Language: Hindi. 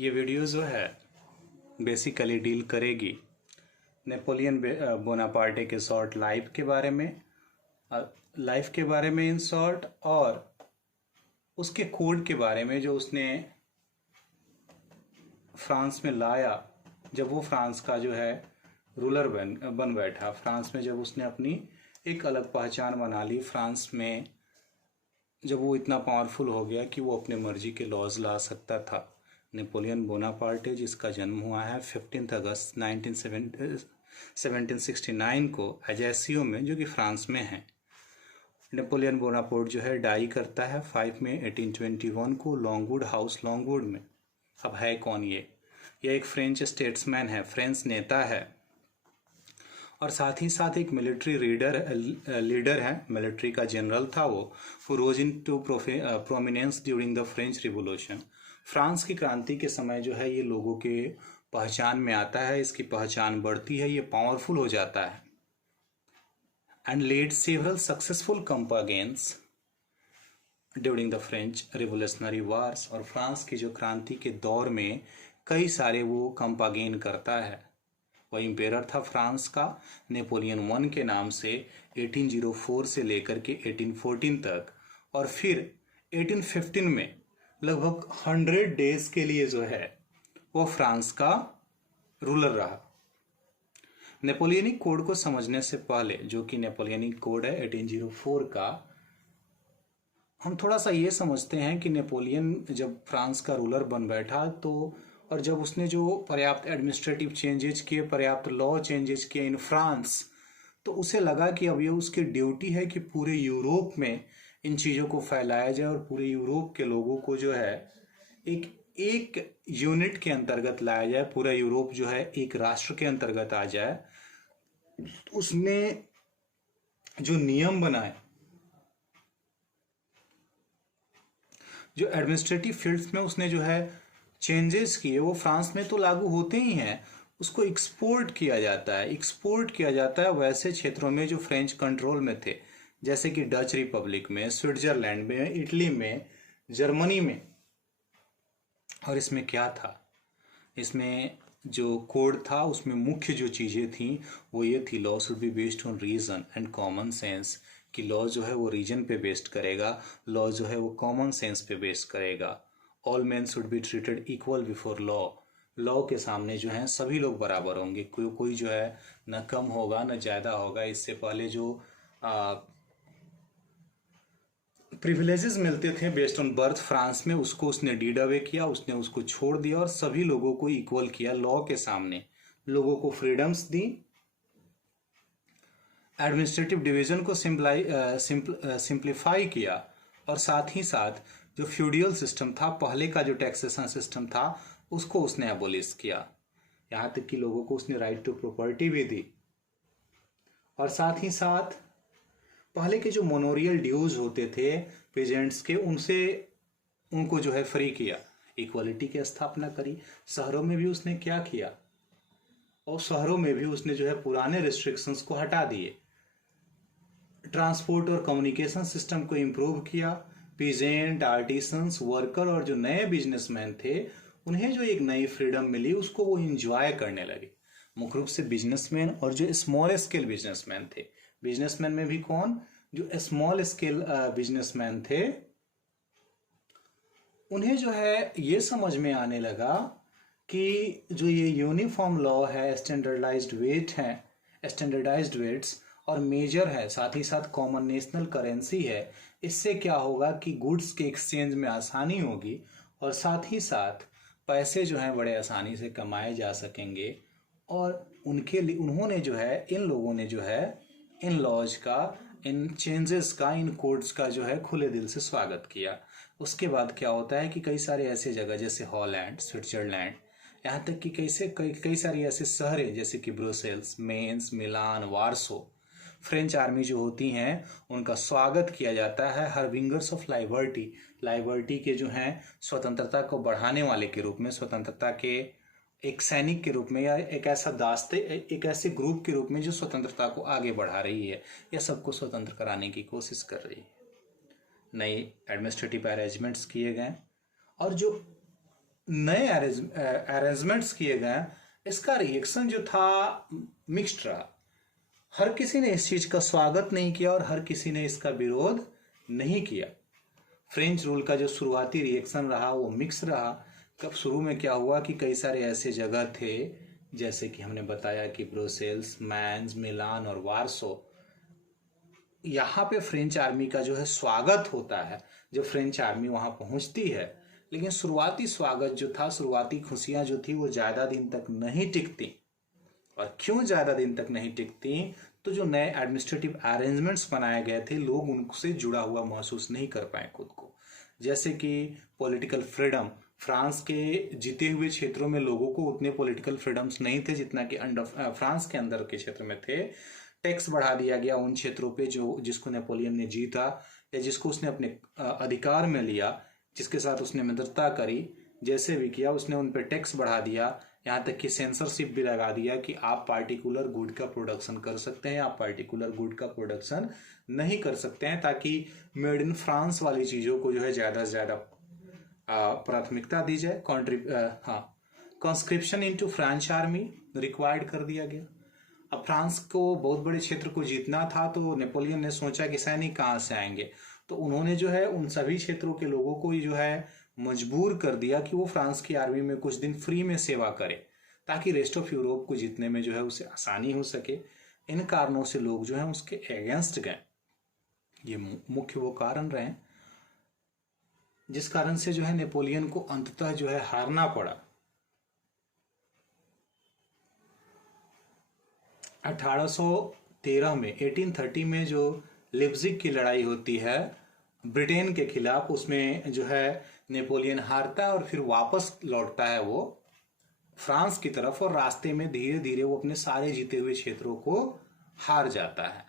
ये वीडियो जो है बेसिकली डील करेगी नेपोलियन बोनापार्टे के शॉर्ट लाइफ के बारे में इन शॉर्ट, और उसके कोड के बारे में जो उसने फ्रांस में लाया जब वो फ्रांस का जो है रूलर बन बैठा। फ्रांस में जब उसने अपनी एक अलग पहचान बना ली, फ्रांस में जब वो इतना पावरफुल हो गया कि वो अपने मर्जी के लॉज ला सकता था। नेपोलियन बोनापार्टे, जिसका जन्म हुआ है 15 अगस्त 1769 को अजैसियो में, जो कि फ्रांस में है। नेपोलियन बोनापार्ट जो है डाई करता है 5 मई 1821 को लॉन्गवुड हाउस, लॉन्गवुड में। अब है कौन ये एक फ्रेंच स्टेट्समैन है, फ्रेंच नेता है, और साथ ही साथ एक मिलिट्री लीडर है। मिलिट्री का जनरल था वो rose in to prominence during the French revolution. France की क्रांति के समय जो है ये लोगों के पहचान में आता है, इसकी पहचान बढ़ती है, ये पावरफुल हो जाता है। And led several successful campaigns during the French revolutionary wars. और फ्रांस की जो क्रांति के दौर में कई सारे वो कैंपेन करता है। वह इम्पेरर था फ्रांस का नेपोलियन 1 के नाम से 1804 से लेकर के 1814 तक, और फिर 1815 में लगभग 100 डेज के लिए जो है वो फ्रांस का रूलर रहा। नेपोलियनिक कोड को समझने से पहले, जो कि नेपोलियनिक कोड है 1804 का, हम थोड़ा सा ये समझते हैं कि नेपोलियन जब फ्रांस का रूलर बन बैठा तो, और जब उसने जो पर्याप्त एडमिनिस्ट्रेटिव चेंजेस किए, पर्याप्त लॉ चेंजेस किए इन फ्रांस, तो उसे लगा कि अब ये उसकी ड्यूटी है कि पूरे यूरोप में इन चीज़ों को फैलाया जाए और पूरे यूरोप के लोगों को जो है एक यूनिट के अंतर्गत लाया जाए, पूरा यूरोप जो है एक राष्ट्र के अंतर्गत आ जाए। उसने जो नियम बनाए, जो एडमिनिस्ट्रेटिव फील्ड्स में उसने जो है चेंजेस किए, वो फ्रांस में तो लागू होते ही हैं, उसको एक्सपोर्ट किया जाता है वैसे क्षेत्रों में जो फ्रेंच कंट्रोल में थे, जैसे कि डच रिपब्लिक में, स्विट्जरलैंड में, इटली में, जर्मनी में। और इसमें क्या था, इसमें जो कोड था उसमें मुख्य जो चीज़ें थी वो ये थी, law should be based on reason and common sense, कि लॉ जो है वो रीजन पे बेस्ड करेगा, लॉ जो है वो कॉमन सेंस पे बेस्ड करेगा। All man should be treated equal before law, law के सामने जो है सभी लोग बराबर होंगे, कोई जो है न कम होगा न ज़्यादा होगा। इससे पहले जो प्रिविलेजेस मिलते थे बेस्ड ऑन बर्थ फ्रांस में, उसको उसने डीड अवे किया, उसने उसको छोड़ दिया और सभी लोगों को इक्वल किया लॉ के सामने, लोगों को फ्रीडम्स दी। एडमिनिस्ट्रेटिव डिवीजन को सिंप्लीफाई किया, और साथ ही साथ जो फ्यूडियल सिस्टम था, पहले का जो टैक्सेशन सिस्टम था, उसको उसने एबोलिश किया। यहाँ तक कि लोगों को उसने राइट टू प्रॉपर्टी भी दी। और साथ ही साथ पहले के जो मोनोरियल ड्यूज होते थे पेजेंट्स के, उनको जो है फ्री किया, इक्वालिटी की स्थापना करी। शहरों में भी उसने क्या किया, और शहरों में भी उसने जो है पुराने रिस्ट्रिक्शंस को हटा दिए, ट्रांसपोर्ट और कम्युनिकेशन सिस्टम को इम्प्रूव किया। पीजेंट, आर्टिसंस, वर्कर और जो नए बिजनेसमैन थे, उन्हें जो एक नई फ्रीडम मिली उसको वो इंजॉय करने लगे। मुख्य रूप से बिजनेसमैन और जो स्मॉल स्केल बिजनेसमैन थे, बिजनेसमैन में भी कौन, जो स्मॉल स्केल बिजनेसमैन थे, उन्हें जो है ये समझ में आने लगा कि जो ये यूनिफॉर्म लॉ है, स्टैंडर्डाइज्ड वेट्स और मेजर है, साथ ही साथ कॉमन नेशनल करेंसी है, इससे क्या होगा कि गुड्स के एक्सचेंज में आसानी होगी, और साथ ही साथ पैसे जो हैं बड़े आसानी से कमाए जा सकेंगे। और उन्होंने जो है, इन लोगों ने जो है इन लॉज का, इन चेंजेस का, इन कोड्स का जो है खुले दिल से स्वागत किया। उसके बाद क्या होता है कि कई सारे ऐसे जगह जैसे हॉलैंड, स्विट्जरलैंड, यहाँ तक कि कई सारी ऐसे शहरें जैसे कि ब्रुसेल्स, मेंस, मिलान, वार्सो, फ्रेंच आर्मी जो होती हैं उनका स्वागत किया जाता है। हर्बिंगर्स ऑफ लाइबर्टी के जो हैं स्वतंत्रता को बढ़ाने वाले के रूप में, स्वतंत्रता के एक सैनिक के रूप में, या एक ऐसे ग्रुप के रूप में जो स्वतंत्रता को आगे बढ़ा रही है या सबको स्वतंत्र कराने की कोशिश कर रही है। नए एडमिनिस्ट्रेटिव अरेंजमेंट्स किए गए, और जो नए अरेंजमेंट्स किए गए, इसका रिएक्शन जो था मिक्स्ड रहा। हर किसी ने इस चीज का स्वागत नहीं किया और हर किसी ने इसका विरोध नहीं किया। फ्रेंच रूल का जो शुरुआती रिएक्शन रहा वो मिक्स रहा। कब शुरू में क्या हुआ कि कई सारे ऐसे जगह थे, जैसे कि हमने बताया कि ब्रुसेल्स, मैन्स, मिलान और वार्सो, यहाँ पे फ्रेंच आर्मी का जो है स्वागत होता है जब फ्रेंच आर्मी वहां पहुंचती है। लेकिन शुरुआती स्वागत जो था, शुरुआती खुशियां जो थी वो ज्यादा दिन तक नहीं टिकती। और क्यों ज्यादा दिन तक नहीं टिकती? तो जो नए एडमिनिस्ट्रेटिव अरेंजमेंट्स बनाए गए थे, लोग उनसे जुड़ा हुआ महसूस नहीं कर पाए खुद को। जैसे कि पॉलिटिकल फ्रीडम, फ्रांस के जीते हुए क्षेत्रों में लोगों को उतने पॉलिटिकल फ्रीडम्स नहीं थे जितना कि फ्रांस के अंदर के क्षेत्र में थे। टैक्स बढ़ा दिया गया उन क्षेत्रों पे जिसको नेपोलियन ने जीता या जिसको उसने अपने अधिकार में लिया, जिसके साथ उसने मित्रता करी, जैसे भी किया उसने उन पे टैक्स बढ़ा दिया। यहाँ तक कि सेंसरशिप भी लगा दिया कि आप पार्टिकुलर गुड का प्रोडक्शन कर सकते हैं, आप पार्टिकुलर गुड का प्रोडक्शन नहीं कर सकते हैं, ताकि मेड इन फ्रांस वाली चीजों को जो है ज्यादा से ज्यादा प्राथमिकता दी जाए। Conscription into French army required कर दिया गया। अब फ्रांस को बहुत बड़े क्षेत्र को जीतना था, तो नेपोलियन ने सोचा कि सैनिक कहाँ से आएंगे, तो उन्होंने जो है उन सभी क्षेत्रों के लोगों को जो है मजबूर कर दिया कि वो फ्रांस की आर्मी में कुछ दिन फ्री में सेवा करे, ताकि रेस्ट ऑफ यूरोप को जीतने में जो है उसे आसानी हो सके। इन कारणों से लोग जो है उसके अगेंस्ट गए। ये मुख्य वो कारण रहे जिस कारण से जो है नेपोलियन को अंततः जो है हारना पड़ा। 1813 में 1830 में जो लिप्जिग की लड़ाई होती है ब्रिटेन के खिलाफ, उसमें जो है नेपोलियन हारता है और फिर वापस लौटता है वो फ्रांस की तरफ, और रास्ते में धीरे धीरे वो अपने सारे जीते हुए क्षेत्रों को हार जाता है।